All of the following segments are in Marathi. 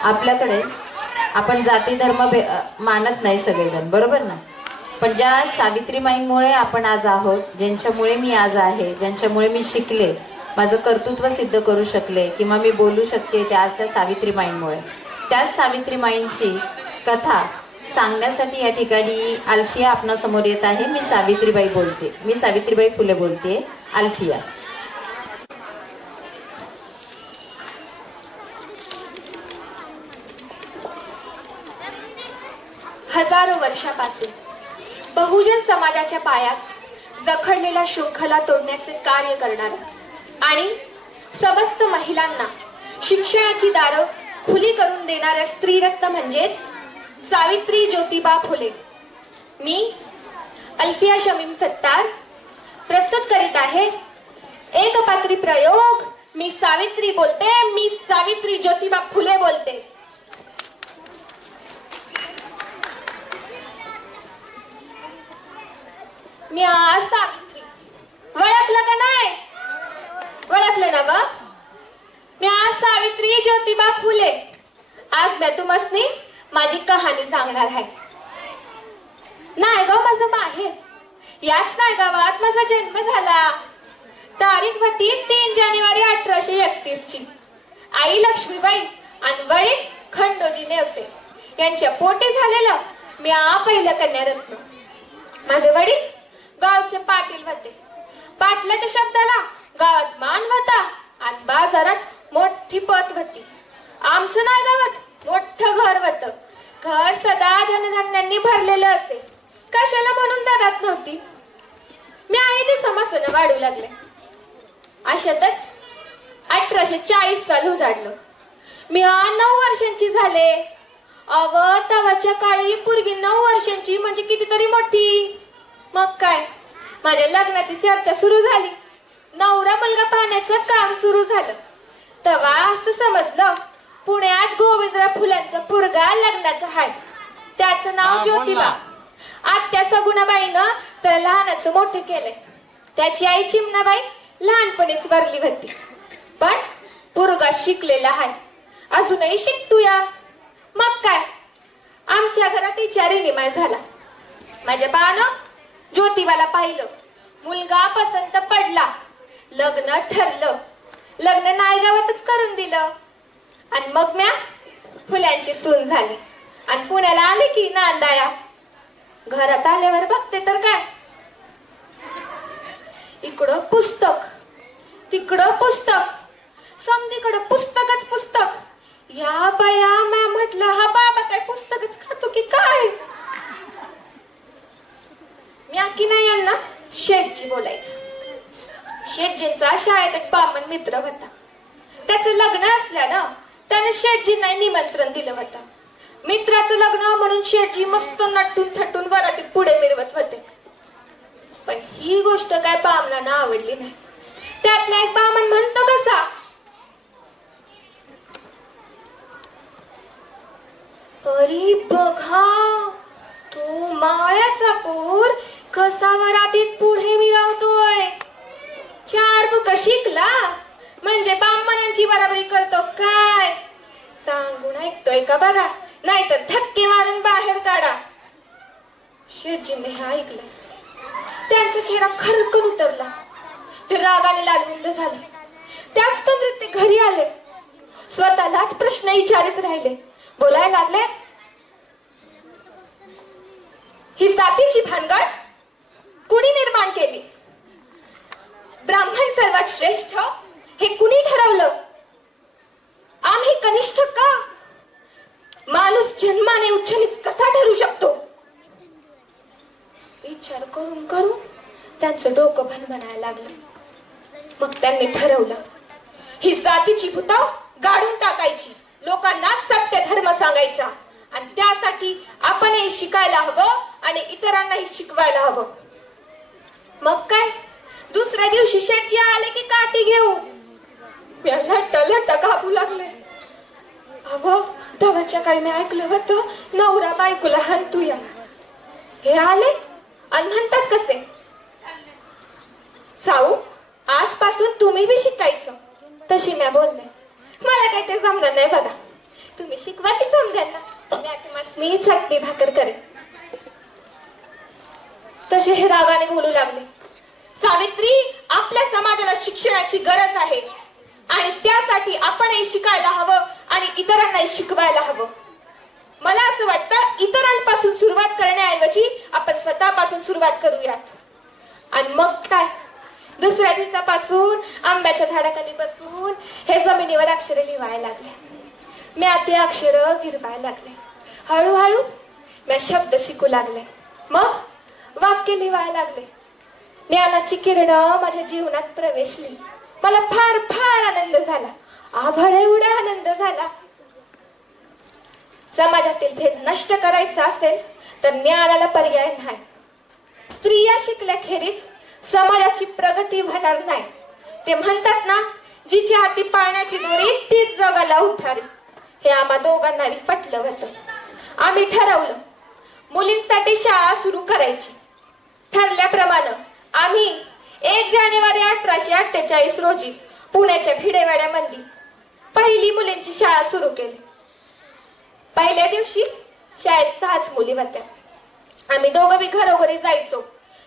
आपल्याकडे आपण जाती धर्म मानत नाही सगळेजण, बरोबर ना? पण ज्या सावित्रीमाईंमुळे आपण आज आहोत, ज्यांच्यामुळे मी आज आहे, ज्यांच्यामुळे मी शिकले, माझं कर्तृत्व सिद्ध करू शकले किंवा मी बोलू शकते, त्या आज त्या सावित्रीमाईंमुळे. त्याच सावित्रीमाईंची कथा सांगण्यासाठी या ठिकाणी अल्फिया आपणासमोर येत आहे. मी सावित्रीबाई बोलते, मी सावित्रीबाई फुले बोलते. अल्फिया. हजारो वर्षापासून बहुजन समाजाच्या पायात जखडलेला शृंखला तोडण्याचे कार्य करणार आणि समस्त महिलांना शिक्षणाची दारं खुली करून देणाऱ्या स्त्रीरत्न म्हणजेच सावित्री ज्योतिबा फुले. मी अल्फिया शमीम सत्तार प्रस्तुत करीत आहे एकपात्री प्रयोग. मी सावित्री बोलते, मी सावित्री ज्योतिबा फुले बोलते. मी आज सावित्री, ओळखलं का नाही? ओळखलं ना ग? मी आज सावित्री ज्योतिबा फुले. आज मी तुम्हासनी माझी कहाणी सांगणार आहे. नायगाव माझं माहेर, याच नायगावात माझा जन्म झाला. तारीख होती 3 जानेवारी 1831 ची. आई लक्ष्मीबाई आणि वडील खंडोजी नेवसे यांच्या पोटी झालेलं मी पहिलं कन्यारत्न. माझे वडील गावचे पाटील होते. पाटलाच्या शब्दाला गावात मान होता आणि बाजारात मोठी पत होती. आमचं नाही गावात मोठं घर होतं. घर सदा धनधान्यांनी भरलेलं असे. कशाला म्हणून दादात नव्हती. मी आहे ते समासानं वाढू लागले. अशातच 1840 साल उजाडलं. मी 9 वर्षांची झाले. तवाच्या काळी पोरगी 9 वर्षांची म्हणजे कितीतरी मोठी. मग काय, माझ्या लग्नाची चर्चा सुरू झाली. नवरा मुलगा पाहण्याचं काम सुरू झालं. तेव्हा असं समजलं पुण्यात गोविंदराव फुलांचा पोरगा लग्नाचा आहे. त्याचं नाव ज्योतिबा. आत्या सगुणाबाईनं त्याला लहानाचं मोठं केलंय. त्याची आई चिमणाबाई लहानपणीच वारली होती. पण पोरगा शिकलेला आहे, अजूनही शिकतोया. मग काय, आमच्या घरात विचार विनिमय झाला. माझ्या बाळानं ज्योतिबाला पाहिलं. मुलगा पसंत पडला. लग्न ठरलं. लग्न नायगावातच करून दिलं. आणि मग म्या फुल्यांची सून झाली आणि पुण्याला आले की नांदाया. घरात आल्यावर बघते तर काय, इकडं पुस्तक, तिकडं पुस्तक, समधीकडं पुस्तकच पुस्तक. या बाया, म्या म्हटलं हा बाबा काय पुस्तकच खातो की काय? मी की नाही यांना शेठजी बोलायचं. शेठजींचा शाळेत एक बामण मित्र होता. त्याचं लग्न असल्यानं त्याने शेठजींना निमंत्रण दिलं होतं. मित्राचं लग्न म्हणून शेठजी मस्त नटून थटून वरातीत पुढे मिरवत होते. पण ही गोष्ट काय बामणांना आवडली नाही. त्यातला एक बामण म्हणतो कसा, अरे बघा तो माळ्याचा पोर कसा वरातीत पुढे मिरवतोय. 4 बुक शिकला म्हणजे बामणांची बराबरी करतो काय? सांगून ऐकतोय का बघा, नाहीतर धक्के मारून बाहेर काढा. शेठजींनी हे ऐकलं. त्यांचा चेहरा खरकन उतरला. ते रागाने लालबुंद झाले. त्याच तंत्रीत ते घरी आले. स्वतःलाच प्रश्न विचारित राहिले. बोलायला लागले, ही जातीची भानगड कुणी निर्माण केली? ब्राह्मण सर्वात श्रेष्ठ हे कुणी ठरवलं? आम्ही कनिष्ठ का? माणूस जन्माने उच्च-नीच कसा ठरू शकतो? विचार करून करून त्यांचं डोकं भणभणायला लागलं. मग त्यांनी ठरवलं, ही जातीची भूता गाडून टाकायची, लोकांना सत्य धर्म सांगायचा आणि त्यासाठी आपणही शिकायला हवं आणि इतरांनाही शिकवायला हवं. मग काय, दुसऱ्या दिवशी शेठजी आले की काठी घेऊ लट्टा कापू लागले. तेव्हाच्या काळी मी ऐकलं होतं नवरा बायकोला हाणतूया. हे आले आणि म्हणतात कसे, साऊ आजपासून तुम्ही बी शिकायचं. तशी मी बोलले, मला काही ते जमणार नाही बघा. तुम्ही शिकवा ती समजायला. मी आता मासनी चटणी भाकर करेन. तसे हे रागाने बोलू लागले. सावित्री, आपल्या समाजाला शिक्षणाची गरज आहे आणि त्यासाठी आपणही शिकायला हवं आणि इतरांनाही शिकवायला हवं. मला असं वाटतं इतरांपासून सुरुवात करण्याऐवजी आपण स्वतःपासून सुरुवात करूयात. आणि मग काय, दुसऱ्या दिवसापासून आंब्याच्या झाडाखाली बसून हे जमिनीवर अक्षरे लिहायला लागले. मी आता अक्षर गिरवायला लागले. हळूहळू मी शब्द शिकू लागले. मग वाक्य लिहायला लागले. ज्ञानाची किरण माझ्या जीवनात प्रवेशली. मला फार फार आनंद झाला. आभाळ एवढा आनंद झाला. समाजातील भेद नष्ट करायचा असेल तर ज्ञानाला पर्याय नाही. स्त्रिया शिकल्याखेरीज समाजाची प्रगती होणार नाही. ते म्हणतात ना, जिच्या हाती पाळण्याची दोरी तीच जगाला उद्धारी. हे आम्हा दोघांनाही पटलं होतं. आम्ही ठरवलं मुलींसाठी शाळा सुरू करायची. ठरल्याप्रमाणे आम्ही 1 जानेवारी 1848 रोजी पुण्याच्या भिडेवाड्यामध्ये पहिली मुलींची शाळा सुरू केली. पहिल्या दिवशी शाळेत 6च मुली होत्या. आम्ही दोघं बी घरोघरी जायचो.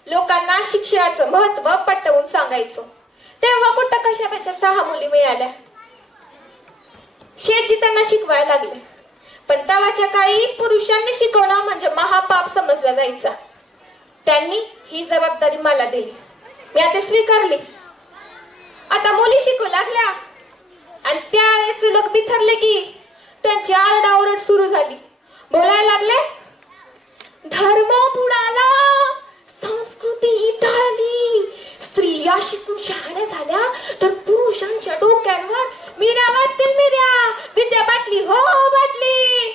लोकांना शिक्षणाचं महत्व पटवून सांगायचो. तेव्हा कुठं कशा 6 मुली मिळाल्या. शेठजी त्यांना शिकवायला लागले. पण तवाच्या काळी पुरुषांनी शिकवणं म्हणजे महापाप समजला जायचा. त्यांनी ही जबाबदारी मला दिली. मी आता स्वीकारली. आता मुली शिकू लागल्या आणि त्यावेळेच लोक बिथरले की त्यांची आरडाओरड सुरू झाली. बोलायला लागले, धर्म बुडाला, संस्कृती इटाळली, स्त्रिया शिकून शहाण्या झाल्या तर पुरुषांच्या डोक्यांवर मिऱ्या वाटतील मिऱ्या, विद्या बाटली हो बाटली.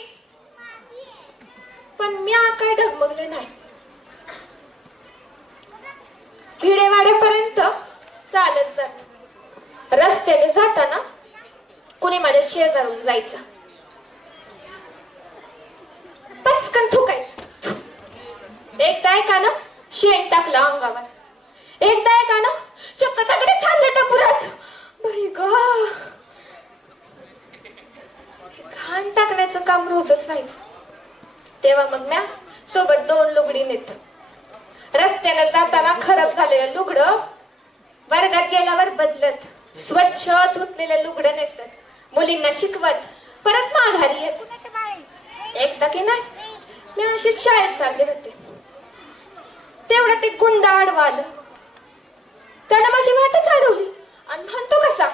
पण मी काय डगमगले नाही. भिडेवाड्यापर्यंत चालत जात. रस्त्याने जाताना कुणी माझ्या शेजारून जायचं. पचकन थुकायचं. एकदा एकानं शेण टाकलं अंगावर. एकदा एकानं चक्क तगडे खाल्ले टपुरात. बाई ग, घाण टाकण्याचं काम रोजच व्हायचं. तेव्हा मग म्या सोबत 2 लुगडी नेत. रस्त्याने जाताना खराब झालेलं लुगडं वर्गात गेल्यावर बदलत, स्वच्छ धुतलेलं लुगडं नेसत, मुलींना शिकवत परत माघारी येत. एकदा की नाही मी अशीच शाळेत चालले होते. तेवढं ते गुंड आडवा आलं. त्यानं माझी वाटच अडवली आणि म्हणतो कसा,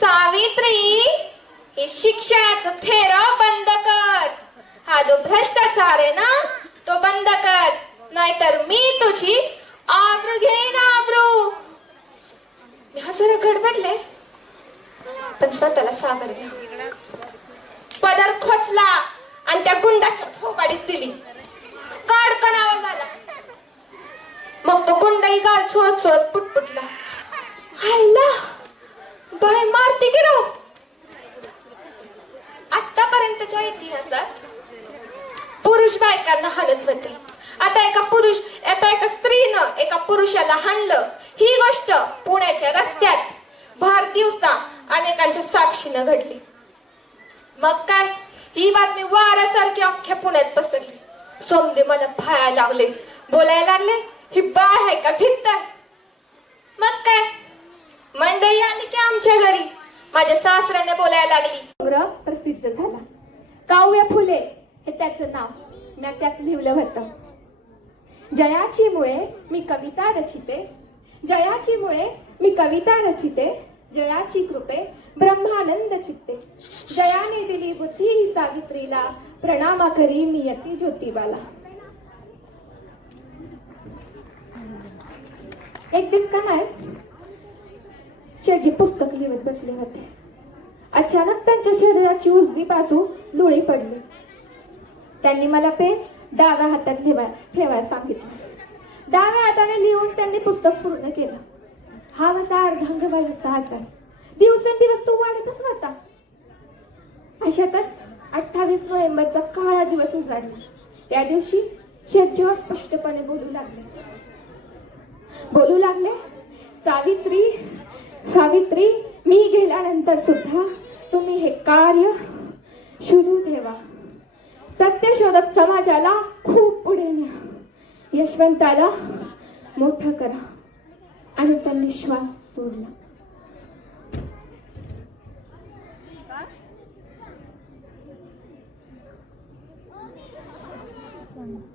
सावित्री, हे शिक्षणाचं थेर बंद कर. हा जो भ्रष्टाचार आहे ना तो बंद कर, नाहीतर मी तुझी आबरू घेईन आबरू. मी जरा गडबडले पण स्वतःला सावरले. पदर खोचला आणि त्या गुंडाच्या फोकाडीत दिली. काडकन आवाज आला. मग तो गुंडाई गाल चोत चोत पुटपुटला. आईला बाय मारती की राव. आतापर्यंतच्या इतिहासात पुरुष बायकांना हाणत होते. आता एका स्त्रीनं एका पुरुषाला हाणलं. ही गोष्ट पुण्याच्या रस्त्यात भर दिवसा अनेकांच्या साक्षीनं घडली. मग काय, ही बातमी वाऱ्यासारखी अख्ख्या पुण्यात पसरली. सोमदे मला भाया लागले, बोलायला लागले, ही बाळ आहे का भित्तर. मग काय, मंडळी आली की आमच्या घरी. माझ्या सासऱ्याने बोलायला लागली. संग्रह प्रसिद्ध झाला. काव्य फुले हे त्याचं नाव. मी त्यात लिहिलं होतं, जयाची मुळे मी कविता रचिते, जयाची मुळे मी कविता रचिते, जयाची कृपे ब्रह्मानंद चित्ते, जयाने दिली बुद्धी ही सावित्रीला, प्रणामा करी मी यती ज्योतिबाला. एक दिवस का नाही शेठजी पुस्तक लिहत बसले होते. अचानक त्यांच्या शरीराची उजवी बाजू लुळी पडली. त्यांनी मला पेन डाव्या हातात ठेवायला सांगितलं. डाव्या हाताने लिहून त्यांनी पुस्तक पूर्ण केलं. हा होता अर्धांगवायूचा आजार. दिवसेंदिवस तो वाढतच होता. अशातच 28 नोव्हेंबरचा काळा दिवस उजाडला. त्या दिवशी शेठजी स्पष्टपणे बोलू लागले, सावित्री, सावित्री, मी गेल्यानंतर सुद्धा तुम्ही हे कार्य सुरू ठेवा. सत्यशोधक समाजाला खूप पुढे न्या. यशवंताला मोठं करा. आणि त्यांनी श्वास सोडला.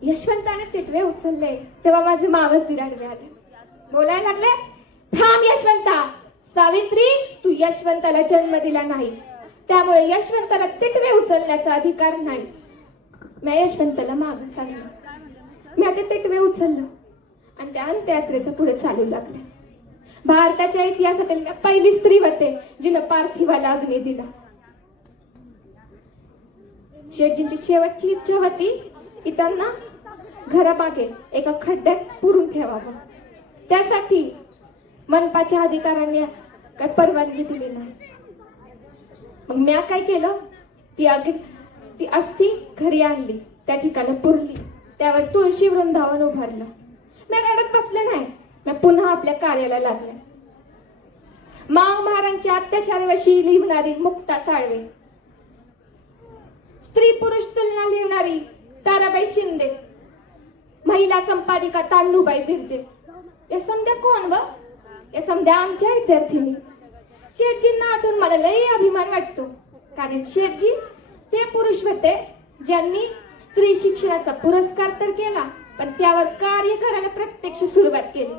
यशवंताने तिटवे उचलले तेव्हा माझे मावस दिराडवे आले. बोलायला लागले, थांब यशवंता. सावित्री, तू यशवंताला जन्म दिला नाही, त्यामुळे यशवंताला तिटवे उचलण्याचा अधिकार नाही. मी यशवंताला मागे चाललो. मी ते तिटवे उचललं आणि त्या अंत्ययात्रेचं पुढे चालू लागले. भारताच्या इतिहासातील मी पहिली स्त्री होते जिनं पार्थिवाला अग्नी दिला. शेठजींची शेवटची इच्छा होती की त्यांना घरामागे एका खड्ड्यात पुरून ठेवावं. त्यासाठी मनपाच्या अधिकाऱ्यांनी काय परवानगी दिली नाही. मग मी काय केलं, ती अस्थी घरी आणली, त्या ठिकाणी पुरली, त्यावर तुळशी वृंदावन उभारलं. मी रडत बसले नाही. मी पुन्हा आपल्या कार्याला लागले. मांग महारांच्या अत्याचाराविषयी लिहिणारी मुक्ता साळवे, स्त्री पुरुष तुलना लिहिणारी ताराबाई शिंदे, महिला संपादिका तान्नूबाई बिर्जे, या समध्या कोण व या समध्या आमच्या विद्यार्थिनी. शेठजींना आठवून मला लई अभिमान वाटतो, कारण शेठजी ते पुरुष होते ज्यांनी स्त्री शिक्षणाचा पुरस्कार तर केला, पण त्यावर कार्य करायला प्रत्यक्ष सुरुवात केली.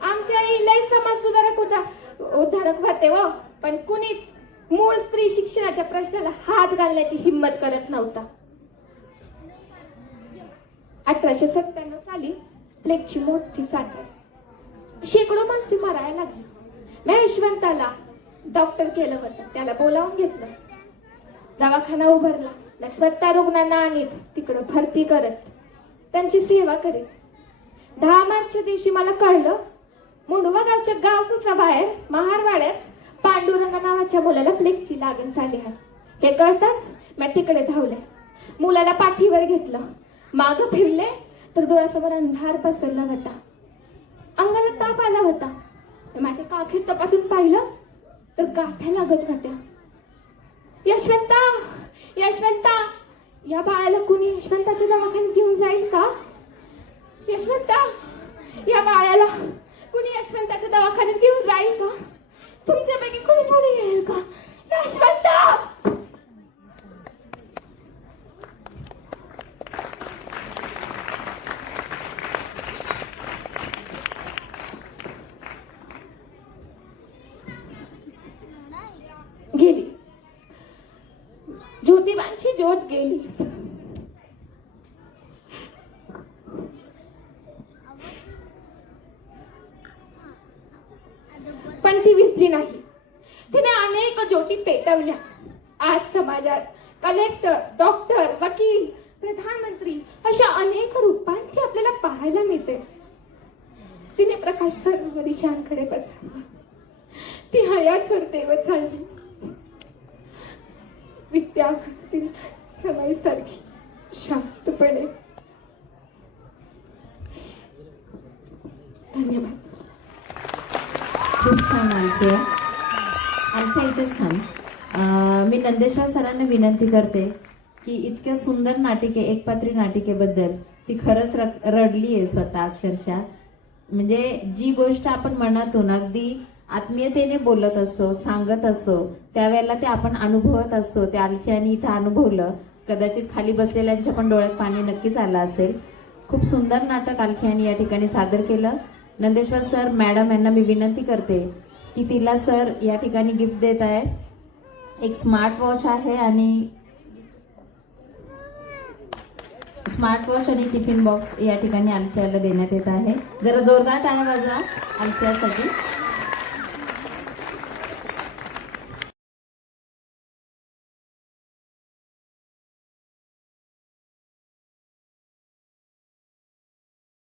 आमच्या लई समाज सुधारक उद्धारक होते व, पण कुणीच मूळ स्त्री शिक्षणाच्या प्रश्नाला हात घालण्याची हिंमत करत नव्हता. 1897 साली प्लेगची मोठी साथ आली. शेकडो माणसे मरायला लागली. मी यशवंताला डॉक्टर केलं होतं, त्याला बोलावून घेतलं. दवाखाना उभारला. मी स्वतः रुग्णांना आणीत, तिकडं भरती करत, त्यांची सेवा करीत. 10 मार्चच्या दिवशी मला कळलं, मुंडवा गावच्या गावकुचा बाहेर महारवाड्यात पांडुरंग नावाच्या मुलाला प्लेगची लागण झाली आहे. हे कळताच मी तिकडे धावले. मुलाला पाठीवर घेतलं. मागं फिरले तर डोळ्यासमोर अंधार पसरला होता. अंगाला ताप आला होता. माझ्या काखेत तपासून पाहिलं तर गाठ्या लागत होत्या. यशवंता, यशवंता, या बाळाला कुणी यशवंताच्या दवाखान्यात घेऊन जाईल का? यशवंता, या बाळाला कुणी यशवंताच्या दवाखान्यात घेऊन जाईल का? तुमच्यापैकी कुणी पुढे येईल का? यशवंता! गेली. ज्योतिबांची ज्योत गेली. पण ती विझली नाही. तिने अनेक ज्योती पेटवल्या. आज समाजात कलेक्टर, डॉक्टर, वकील, प्रधानमंत्री अशा अनेक रूपांत ती आपल्याला पाहायला मिळते. तिने प्रकाश सर्व दिशांकडे पसरला. ती हयातवर दैवत झाली. विद्यार्थी समाईसारखी शांतपणे. धन्यवाद. खूप छान आलफिया. आलफिया इथेच थांब. मी नंदेश्वर सरांना विनंती करते की इतक्या सुंदर नाटिके, एकपात्री नाटिकेबद्दल ती खरंच रडली आहे स्वतः अक्षरशः. म्हणजे जी गोष्ट आपण मनातून अगदी आत्मीयतेने बोलत असतो, सांगत असतो, त्यावेळेला ते आपण अनुभवत असतो. ते आल्फियाने इथं अनुभवलं. कदाचित खाली बसलेल्यांच्या पण डोळ्यात पाणी नक्कीच आलं असेल. खूप सुंदर नाटक आल्फियाने या ठिकाणी सादर केलं. नंदेश्वर सर, मॅडम यांना मी विनंती करते की तिला सर या ठिकाणी गिफ्ट देत आहे. एक स्मार्ट वॉच आहे आणि टिफिन बॉक्स या ठिकाणी आल्फियाला देण्यात येत आहे. जरा जोरदार टाळ्या वाजवा आल्फियासाठी.